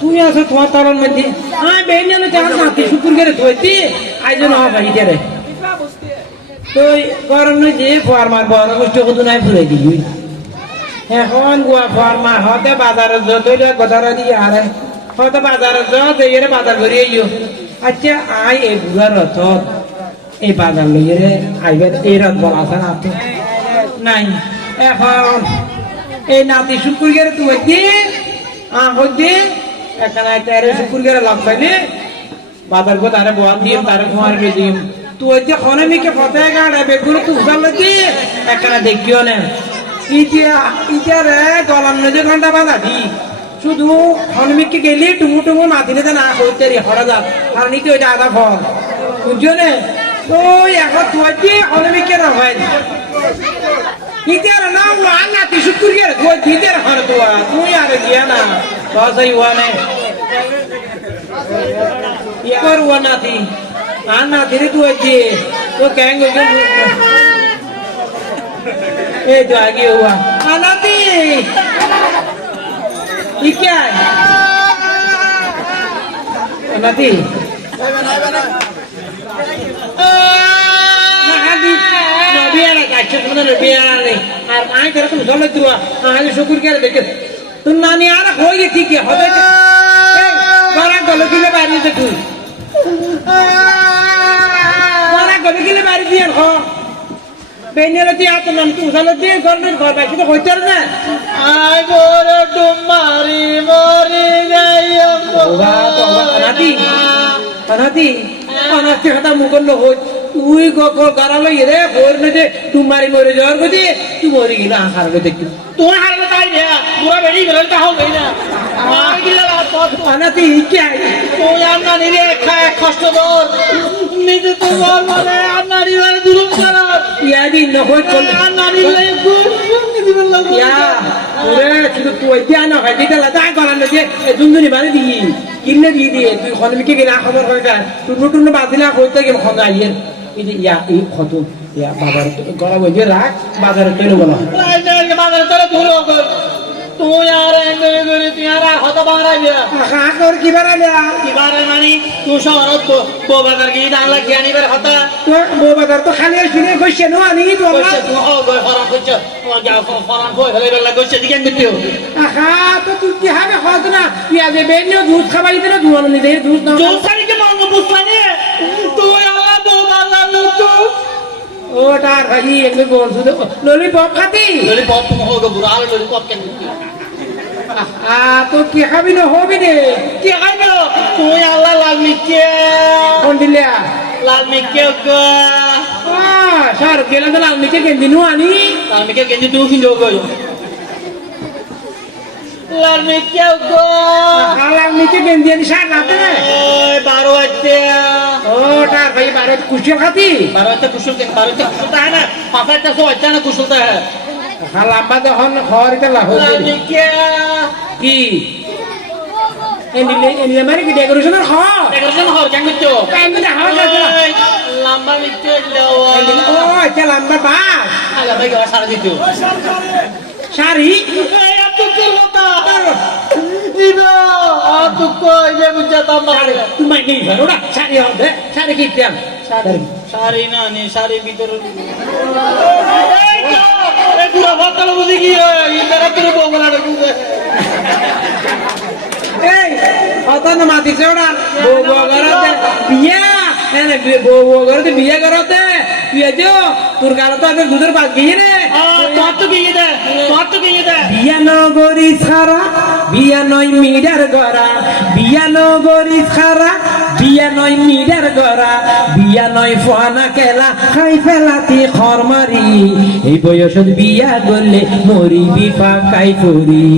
তুমি আছো তোমার তরল মধ্যে। হ্যাঁ বেন জানো চার নাতি শুকুর করে ধুইতি আইজ না হবা ইতারে তো গরম নয় যে ফোয়ার মার বড় গোষ্ঠী কত নাই ফুলাই দিবি এখন গুয়া ফোয়ার মা হতে বাজারে যত কথাটা দিয়ে আরে হতে বাজারে যত এই বাজার করি আইও আচ্ছা আই এই বুড়ার রথ। এই বাজার লইয়ে রে আইবে এই রথ বলা আছে না তো? নাই। এখন এই নাতি শুকুর করে তুই দিন আহ দিন এখানে তেরে শুকুর করে লাভ পাইলে বাজার গো তারে বয়ান বে তুই যে খনমিকে ফতে গাড়ে বেগুলো উঠাল দি এখানে দেখিও না। ইতিয়া ইতিয়া রে গলাম নদী ঘণ্টা বাঁধা দি শুধু খনমিকে গেলি, টুমু টুমু মাতিলে না করতে রে হরা যা আর নিতে ওই আধা ফল। বুঝছ না? ওই এখন তুই যে খনমিকে না হয়? ইতিয়ার নাম শুকুর গেলে, তুই হর তুয়া তুই আর গিয়া না। হুয়া wa nati ana diri tu aje to keng go eh jo age hua anati ikya anati na hadi na biara kacuk mana na biara ni ar ai tu nani ara ঠিক হবে গলে গিলে বাড়ি যে তুই। মারা গলে গিলে বাড়ি দিয়ে হ। বেনিয়ালে দিয়ে আত নাম তুই উঠালে দিয়ে গরমের ঘর বাইকে তো হইতে না। আই বড় ডুমারি মরি যাই তোবা তোবা অনাতি অনাতি অনাতি হাতা মুকন্ন হই। তুই ইরে ভোর তুই মারি মরে যাওয়ার গতি তুই মরি গিলা আহার গতি তোমার হারলে তাই দে পুরা বেড়ি গেল তা হল না আমার গিলা পথ অনাতি ইকে তুই আমরা নিরে খায় কষ্ট দর নিজে তো বল মানে আমরা নিরে দুরুম করা ইয়াদি নহই কল দিবেন লাগো ইয়া ওরে শুধু তুই দিয়া না হয় যেটা লাদা করার যে দুনদুনি বাড়ি দি কিনে দিয়ে দিয়ে তুই খনমিকে গেলে খবর করে কার তুই নতুন বাদিনা কইতে গেল খন আইয়ের ইয়া এই কত ইয়া বাবার গলা বইয়ে রাখ বাজারে তেল বলা বাজারে তোরে ধুলো তুই আর এন্ডরে করে তুই আর হতা দিয়া আহা কর কি বাড়ালে কিবারে মানি তুই শহরত বো বাজার গিয়ে দাঁড়লা জ্ঞানী বের হতা তো বউ বাজার তো খালি শুনে কইছে নো আনি তো কইছে তুই ও গয় ফরান কইছে তোমার যা ফরান কই হলে বেলা কইছে দিকে দিতেও আহা তো তুই কি হবে হত না ইয়া যে বেন্য দুধ খাবাইতে না দুধ আনি দে দুধ না জোসারিকে মঙ্গ বুঝপানি তুই আল্লাহ বো বাজার লুতু ও তার ভাই এমনি বলছো ললিপপ খাতি ললি পপ তুমি হোগ বুড়া আলো ললি পপ কেন আহা তো কি খাবি না হবে রে কি খাইবে তুই আল্লাহ লাল মিকে কোন দিলিয়া লাল মিকে গো sar gela de la miche que dinu ani. লাল মিকে গেঞ্জি তুই কিলো গো লাল মিকে গো miche que dinu sar na te. ওই বারো আছে tar bhai barat kushya khati. বারো কুশল কে বারো আছে কুশল তা না। পাঁচ না কুশল তা হ্যাঁ Ho. লাল মিকে Ki. Endile endile mari ki decoration ar kho. Decoration হর কেন করছ ha ga. ওই লম্বা মিকে দেওয়া oh, cha lamba ba. আগা ভাই গা সারা দিতো Sari. এই এত কি হতা ইনো আত কই যে বুঝাতা মারে ho de. Sari ki tiam. Sari. সারি না নি সারি ভিতর এই তো এই পুরো ভাতালো বুঝি কি ইন্দারা পুরো বগলা ঢুকে Hey, hota na mati se ora. Bo bo garate. Biya. Ene bo bo garate biya garate. Biya jo. Tur garate ade dudur bag giye re. তোর তো বিয়ে দে তোর তো বিয়ে দে বিয়া নগরী ছাড়া বিয়া নয় মিডার গড়া বিয়া নগরী ছাড়া বিয়া নয় মিডার গড়া, বিয়া নয় ফানা কেলা, খাই ফেলাতে খর মারি এই বয়সত বিয়া করলে মরিবি ফাঁকাই করি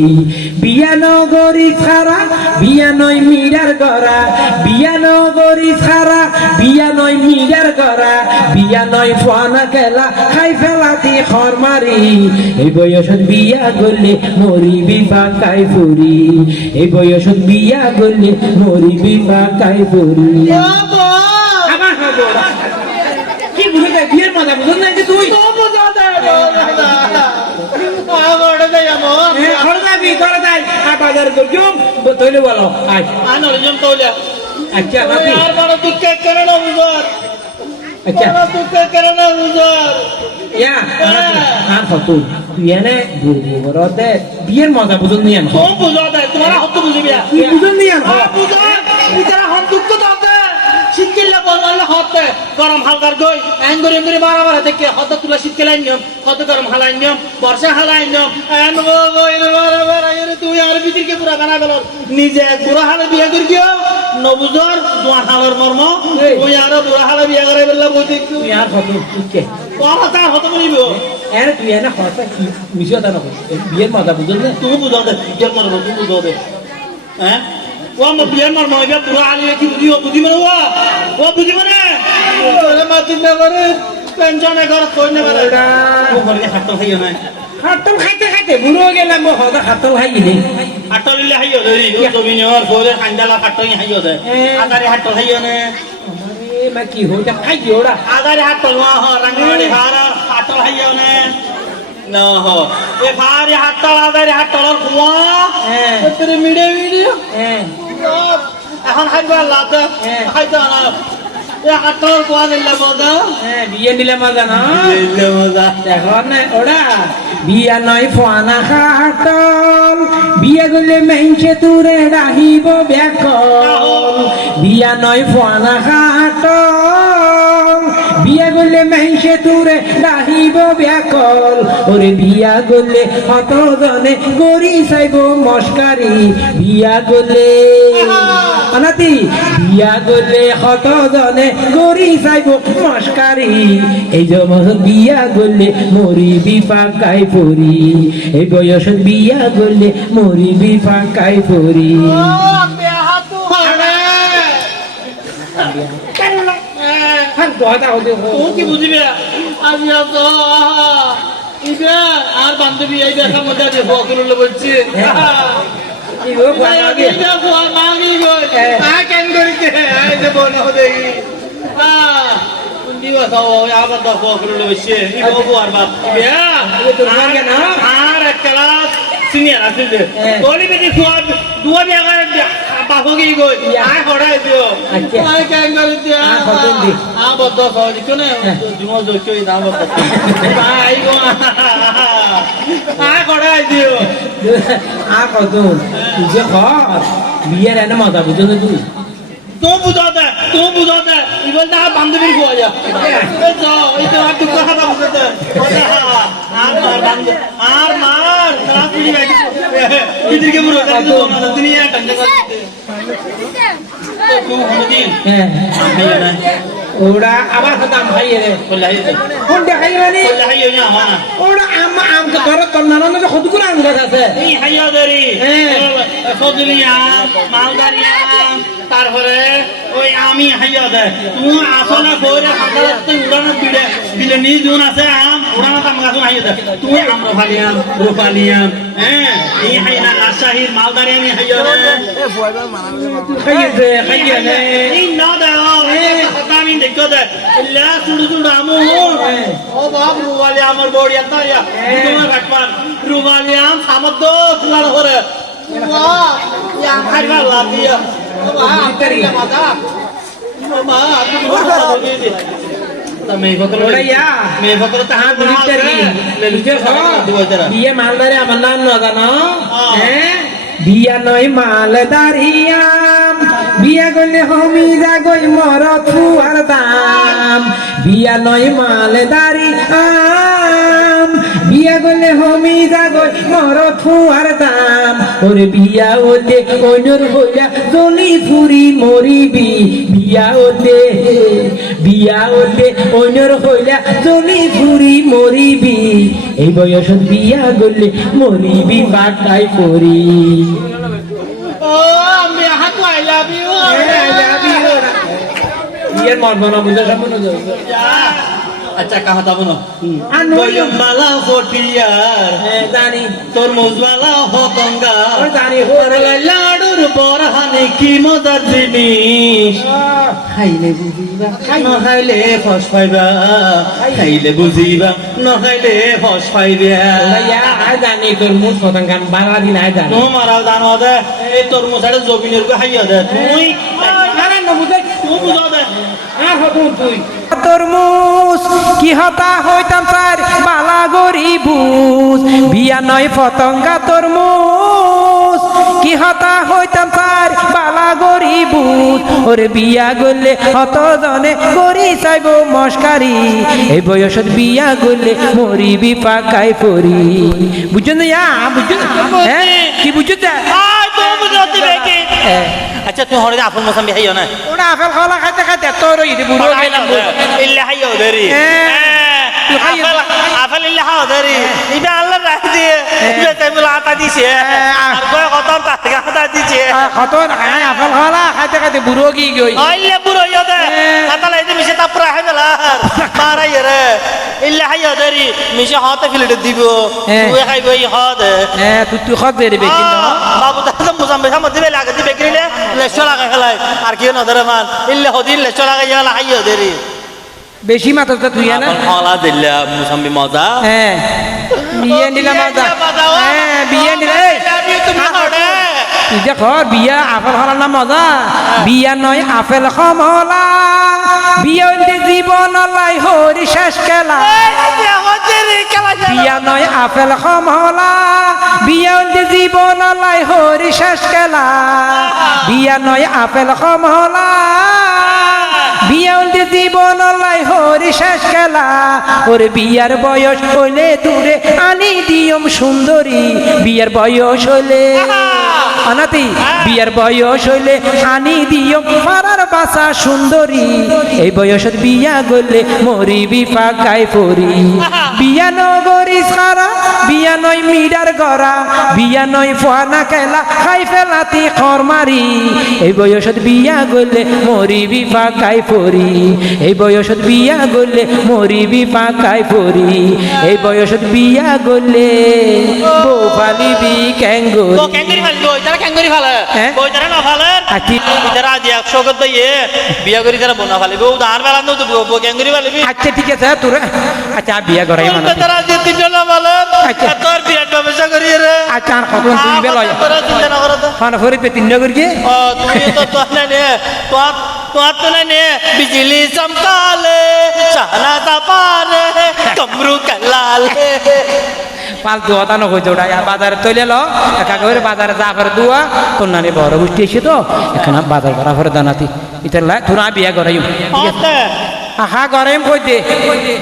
বিয়া নগরী ছাড়া, বিয়া নয় মিডার গড়া, বিয়া নগরী ছাড়া, বিয়া নয় মিডার গড়া, বিয়া নয় ফানা কেলা, খাই ফেলাতি খর মারি এই বয়সত বিয়া করলে মরিবি ফাঁকাই ফুরি। এই বয়সত বিয়া করলে মরিবি ফাঁকাই ফুরি বাবা আবার হব। কি বুঝে কে বিয়ের মজা বুঝুন না যে তুই? তো বুঝা দেয় আমার দেয় আমার। এ, ঘরে যাবি ঘরে যাই। আট হাজার করছিম তৈলে বলো। আয়। আনোর জম তোলে। আচ্ছা নাতি আর বড় দুঃখে করে না বুঝার আচ্ছা। বড় দুঃখে করে না বুঝার ইয়া আর হতো তুই। এনে ঘরতে বিয়ের মজা বুঝুন নিয়ে তো বুঝা তোমার হত বুঝবি তুই বুঝুন নিয়ে বুঝার বুঝার হন দুঃখ দাতে বললে হতে গরম হালকার গই এঙ্গুরি এঙ্গুরি বারা বারা দেখে হত তুলা শীতকালে নিয়ম হত গরম হালাই নিয়ম বর্ষা হালাই নিয়ম। এন গই রে বারা বারা তুই আর ভিতরকে পুরা বানা গেল। নিজে বুড়া হালে বিয়ে করি কিও? নবুজর জোয়ান হালের মর্ম। তুই আর বুড়া হালে বিয়ে করে বললে বুঝি। তুই আর হতো তুই কথা তার হত বলিব। এনে তুই এনে হতা কি? তা নকর বিয়ের মজা বুঝুন না তুই বুঝাও দে বিয়ের মর্ম তুই বুঝাও দে। হ্যাঁ ও এটা বুড়া হালে কি বুঝিও বুঝি মানে ও ও বুঝি মানে? তোরে মাতি না করে পেনশনে ঘর কই না করে। ও ঘরে হাত খাইও না হাতল খাইতে খাইতে বুড়ো গেলাম হতা হাতল খাই নি হাত লিলে হাইও ধরি ও জমি নেওয়ার ফলে খান্ডালা হাত হাইও দে। আদারে হাত খাইও না। মা কি হইতা খাই কি ওরা আদারে হাত লওয়া হ রাঙ্গাড়ি হার হাত হাইও না। না হ এ ভারি হাত আদারে হাত তলর কুয়া। হ্যাঁ তোরে মিডে মিডে। হ্যাঁ এখন না দিলে হ্যাঁ। বিয়ে নিলে মজা না? দিলে মজা। এখন ওরা বিয়া নয় খাটল। বিয়া গলে মেঞ্চে তুরে রাহিব ব্যাকল। বিয়া নয় ফানা খাটল। বিয়া গলে মেঞ্চে তুরে রাহিব ব্যাকল। ওরে বিয়া গলে জনে গরি চাইব মস্কারি বিয়া গলে অনাতি বিয়া গলে হত জনে গরি চাইব মস্কারি এই জমন বিয়া গলে মরিবি পাকাই পরি এই বয়সত বিয়া গলে মরিবি পাকাই পরি হাত দহা হতে তুই কি বুঝিবি আজি তো আর বান্ধবী এই দেখা মধ্যে বলছি আ আ সিনিয়র আছে যে বলি বেদি ফুয়া দুয়া বিয়া গই আয় হড়াই দিও আয় কেন করিতে আ বদ্ধ সহজ কোনে জুমো জোচই নাম বদ্ধ আই গো আয় হড়াই দিও। আর কত তুই যে ঘর বিয়ের এনে মজা বুঝো না তুই। তো বুঝাতে তো বুঝাতে ইবল না বান্ধবীর গোয়া যা এই তো এই তো আর দুঃখ কথা বুঝাতে আর মার আর মার ক্লাস পুরি ব্যাগ ইদিকে বুড়ো কাছে তো না দুনিয়া টাঙ্গা করতে তো হমদিন হ্যাঁ। হাইয়া না ওরা আবার হতাম ভাই রে বলে হাইয়া কোন মানে? না ওরা আম তোর নানান আম গাছ আছে। হ্যাঁ। আম আম তারপরে ওই আমি হাইয়া দে। তুই আসলে বইরে হাতালে তুই উড়ানো বিড়ে বিলে নি জুন আছে আম উড়ানো তাম গাছ হাইয়া দে। তুই আম রফালি আম রূপালি আম হ্যাঁ এই হাইয়া রাজশাহীর মালদারি আমি হাইয়া দে। খাইয়ে দে আমি দে। সুড়ু সুড়ু আমু ও বাপ রুবালি আমার বড়ি ইয়া কাটপান রুবালি আম সামদ্দ সুলাল করে বাহ খাইবা লাভিয়া বাবা আন্তরি মাদা বাবা তুমি কথা বলবি তুমি কত ওরা মে কত তাহা বুঝতে কি বুঝতে বিয়ে মালদারে আমার নাম না জানো হ্যাঁ বিয়া নয় মালদারিয়াম বিয়া গলে হমি যাগই মর থুয়ার দাম। বিয়া নয় মালদারি আম। বিয়া গলে হমি যাগই মর থুয়ার দাম। ওরে বিয়া ওতে অন্যর হইয়া জলি ফুরি মরিবি। বিয়া ওতে বিয়া ওতে অন্যর হইয়া জলি ফুরি মরিবি। এই বয়সত বিয়া গলে মরিবি বাটাই পরি ও, আমি হাত আই লাভ ইউ বিয়ের মর্ম না বুঝে সামনে আচ্ছা কাহা যাব না আনো গয়মালা ফটিয়ার জানি তোর মজওয়ালা হতঙ্গা ওই জানি লাডু বরহানি কি মজার জিনিস? খাইলে বুঝিবা না খাইলে ফস পাইবা খাইলে। বুঝিবা না খাইলে ফস পাইবা আই জানি তোর মুখ শতাং গান বাংলা দিন আই জানি। তোমারাও জানো দে এই তোর মোসাড়ে জবিনের গো হাইয়া দে। তুই আরে না বুঝে তুই বুঝা দে। আর হতুন তুই। তরমুজ কি হতা হইতাম তার বালা গরিবুজ বিয়া নয় পতঙ্গা তরমুজ। কি হতা হইতাম তার বালা গরিবুজ ওরে বিয়া গলে হত জনে করি চাইব মস্কারি। এই বয়সত বিয়া গলে মরিবি পাকাই পরি। বুঝছ না ইয়া? বুঝছ হ্যাঁ? কি বুঝছ হ্যাঁ। আচ্ছা তুই হরে আপন মোসাম্বি হাইয়া না? ওরা আপেল খাওয়া খাইতে খাইতে তোর ওই বুড়ো। গেলাম ইল্লা খাইয়া- আপেল আপেল ইল্লা হাওয়া দেরি। ইবে আল্লাহ রাখ দিয়ে আতা দিছে। আর কয় কত টাকা আতা দিছে। কত খাই আপেল খাওয়া খাইতে খাইতে বুড়ো কি গই আইলে বুড়ো ইয়া দে আতালা ইদে মিশে তাপরা হাইবেলা মারাই রে ইল্লা হাইয়া দেরি মিশে হাতে ফিলিট দিব। হ্যাঁ। তুই খাইব ই হাতে হ্যাঁ তুই তুই খত দেবে কিন্তু বাবু তাহলে মুজাম্বে সামনে দিবে লাগে দিবে কিনে লেচো লাগা খেলাই আর কি না ধরে মান ইল্লে হদিন লেচো লাগা ইয়া হাইয়া দেরি বেশি মাথা তো তুই না? হলা দিলে মুসাম্বি মজা। হ্যাঁ। বিয়ে মজা। হ্যাঁ বিয়ে দিলে দেখ বিয়া আপেল খাওয়ার না মজা। বিয়া নয় আপেল কমলা। বিয়া হইতে জীবন লাই হরি শেষ খেলা বিয়া নয় আপেল কমলা। বিয়া হইতে জীবন লাই হরি শেষ খেলা বিয়া নয় আপেল কমলা। বিয়া হইতে জীবন লাই হরি শেষ খেলা। ওরে বিয়ার বয়স হইলে দূরে আনি দিয়ম সুন্দরী। বিয়ার বয়স হইলে অনাতি, বিয়ার বয়স হইলে আনি দিয়ম পাড়ার বাসা সুন্দরী। এই বয়সত বিয়া গলে মরিবি পাকাই পরি বিয়া নগরী সারা বিয়া নয় মিডার গড়া বিয়া নয় ফানা খেলা খাই ফেলাতি খর মারি এই বয়সত বিয়া গলে মরিবি পাকাই পরি এই বয়সত বিয়া গলে মরিবি পাকাই পরি এই বয়সত বিয়া গলে বউ ফালিবি ক্যাঙ্গুর। ক্যাঙ্গুরি ফাল গই তারা ক্যাঙ্গুরি ফালে। হ্যাঁ? গই তারা না ফালে। আচ্ছা। আজ একশো কত দইয়ে বিয়া করি তারা বোনা ফালিবে ও ধান বেলা তো বো ক্যাঙ্গুরি ফালিবি আচ্ছা ঠিক আছে তোর আচ্ছা বিয়া করাই মানে তারা যে তিনজন না ফালে আচ্ছা। তোর বিরাট ব্যবসা করি রে। আচ্ছা আর কত তুই বেলা তোরা চিন্তা না করো তো। খান ফরি পে তিন ও তো তো না নে তোর তোর তো না নে বিজলি চমকালে কমরু কলালে। ফালতু হতা নকই ওটা। বাজারে তৈলে ল একা করে বাজারে যা করে দুয়া তোর নানি বড় গোষ্ঠী এসে তো এখানে বাজার করা করে দানাতি ইতার লাই তোরা বিয়া করাইম আহা গরম কই দে।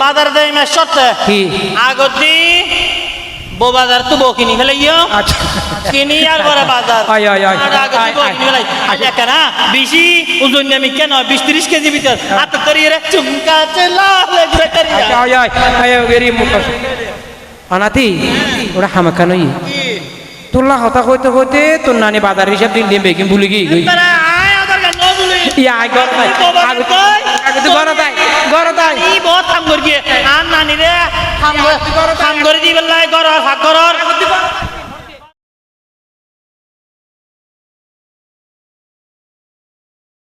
বাজার দেই মে সতে কি? আগতি বো বাজার তো বো কিনি ফেলে ইয়ো আচ্ছা। কিনি আর বড় বাজার। আয়, আয়, আয়। আগতি বো। কিনি ফেলাই। আচ্ছা কেন বেশি ওজন আমি কেন? বিশ ত্রিশ কেজি ভিতর। হাত তরি রে চুমকা চেলা লেগে করি আয় আয়। আয় গেরি মুখ। অনাতি ওরা হামাকা নই তোলা কথা কইতে কইতে তোর নানি বাজার হিসাব দিন দিয়ে বেকিং ভুলে গিয়ে গই। ইয়া গর আগে তো গর তাই গর তাই ই বহুত কাম করি আর নানি রে কাম কাম করে দি বেলাই গর ভাগ গরর